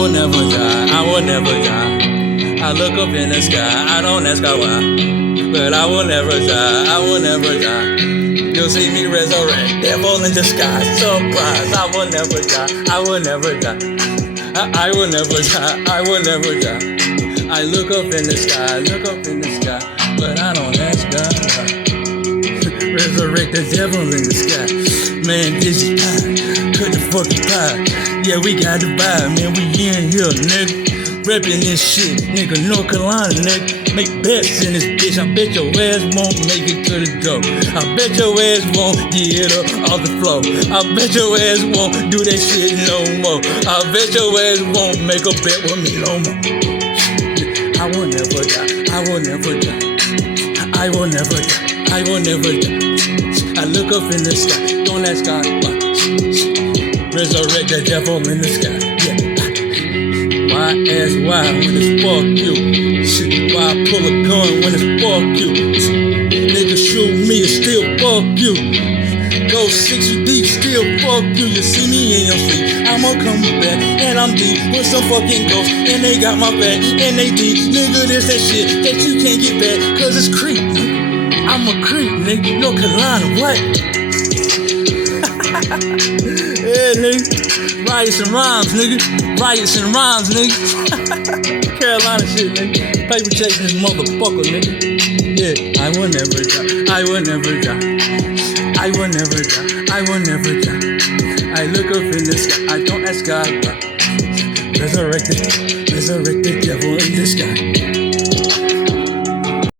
will never die, I will never die. I look up in the sky, I don't ask how why, but I will never die, I will never die. You'll see me resurrect, devil in disguise, surprise. I will never die, I will never die. I will never die, I will never die. I look up in the sky, look up in the sky, but I don't ask God why. Resurrect the devil in the sky. Man, this is time, cut the fucking pie. Yeah, we got to buy, man, we in here, nigga. Reppin' this shit, nigga, North Carolina, nigga. Make bets in this bitch, I bet your ass won't make it to the dough. I bet your ass won't get up off the floor. I bet your ass won't do that shit no more. I bet your ass won't make a bet with me no more. I will never die, I will never die. I will never die, I will never die. I look up in the sky, don't ask God why. Resurrect the devil in the sky, yeah. Why ask why when it's fuck you? Shit, why pull a gun when it's fuck you? Nigga shoot me and still fuck you. Go 60 deep, still fuck you. You see me in your sleep, I'ma come back and I'm deep with some fucking ghosts, and they got my back and they deep. Nigga, this that shit that you can't get back, cause it's creep, nigga. I'm a creep, nigga. North Carolina, what? Yeah, nigga. Riots and rhymes, nigga. Riots and rhymes, nigga. Carolina shit, nigga. Paper chasing this motherfucker, nigga. Yeah, I will never die. I will never die. I will never die. I will never die. I look up in the sky. I don't ask God why. Resurrect the devil in the sky.